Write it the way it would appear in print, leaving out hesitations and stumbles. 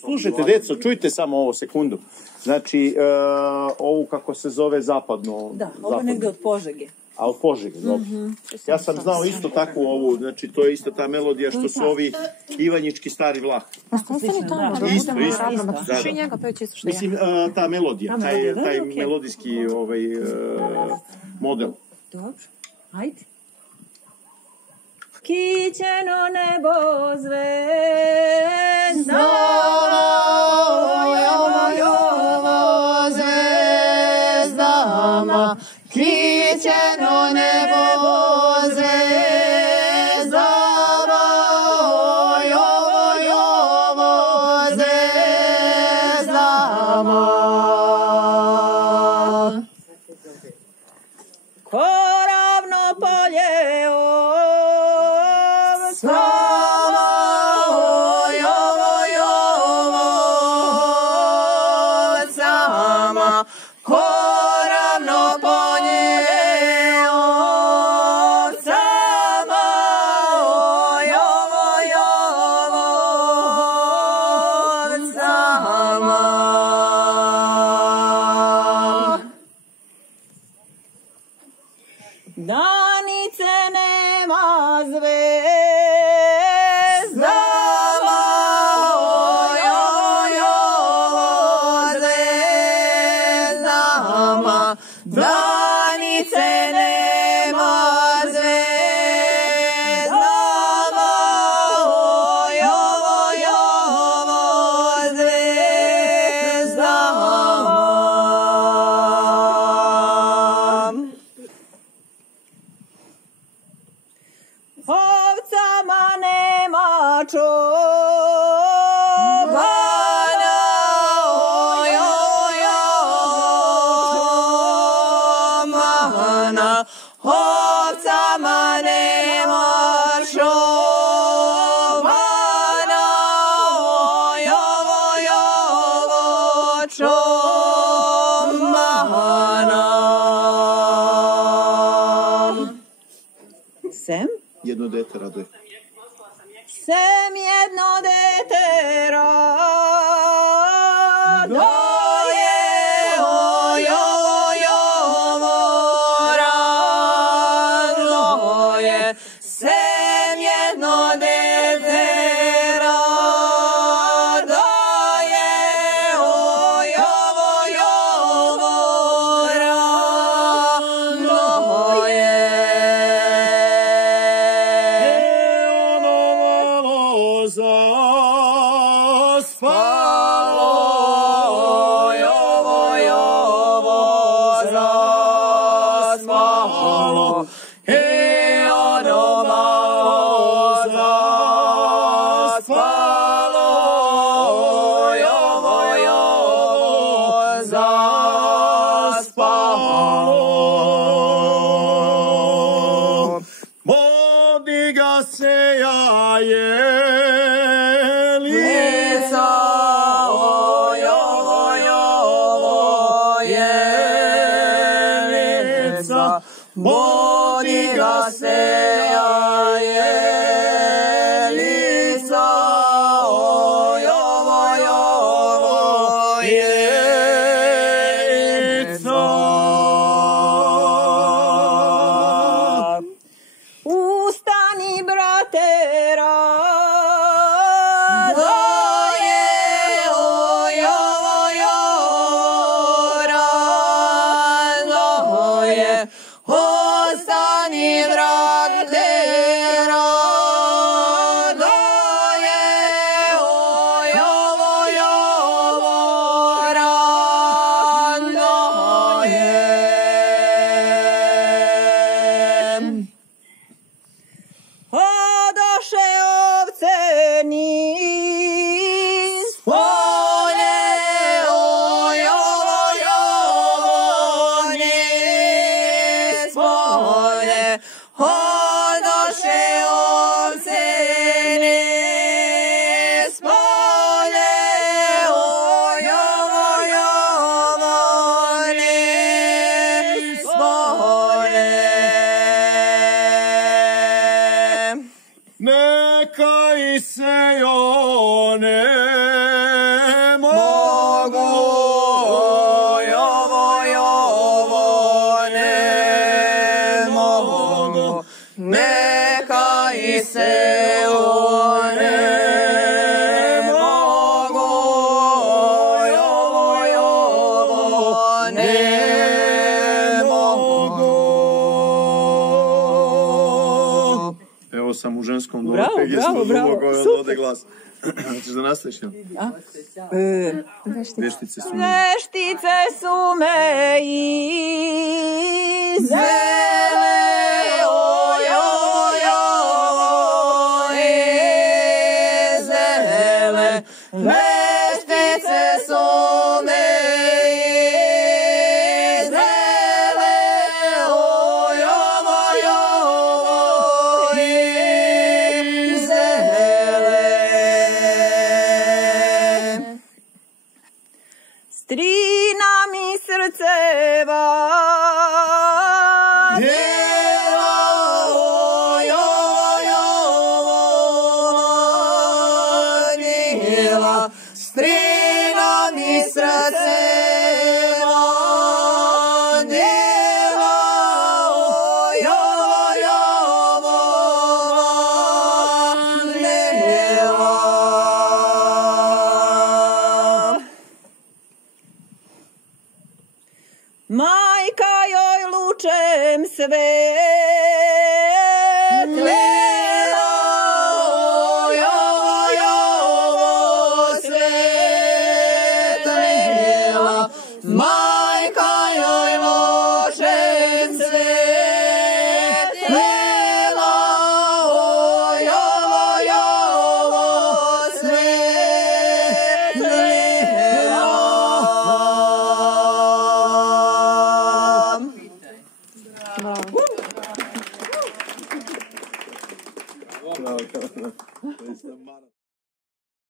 Slušajte, deco, čujte samo ovo sekundu. Znači, ovu kako se zove zapadno... Da, ovo je negde od Požege. A od Požege, dobro. Ja sam znao isto takvu ovu, znači to je isto ta melodija što su ovi Ivanjički stari Vlah. Isto. Slušaj njega, peći isto što ja. Mislim, ta melodija, taj melodijski model. Dobro, ajde. Kićeno nebo zvezda, Jovo zvezdama, kićeno nebo zvezdama, Jovo zvezdama. koravno polje Slava, Jovo sama, koravno polje sama, Jovo sama. Danice nema zvezda, zvezdama, danice nema zvezdama, Jovo zvezdama. ovcama nema čobana, Mana, ovcama nema šobana, Jovo čobana. sem, Jedno dete raduje. sem jedno dete radoje, Jovo radoje, sem jedno dete radoje, Jovo radoje. Zaspalo, Jovo zaspalo, ono malo zaspalo, Jovo zaspalo. Bodi ga se jaje, bodi ga se jelica, Jovo jelica. ustani brate Radoje, radoje, ostani brate, radoje, radoje. odoše ovce niz Polje, niz polje, odoše ovce niz polje, niz polje. Neka i se one bravo. Ode glas. Hoćeš da nastaviš? Veštice su me. Veštice su me izvele, oj, izvele, veštice su me izvele, oj, izvele. strina mi srceva, strina mi srceva, njela, njela. majka joj lučem svet, majka joj lošem svetlela, oj, svetlela. Bravo.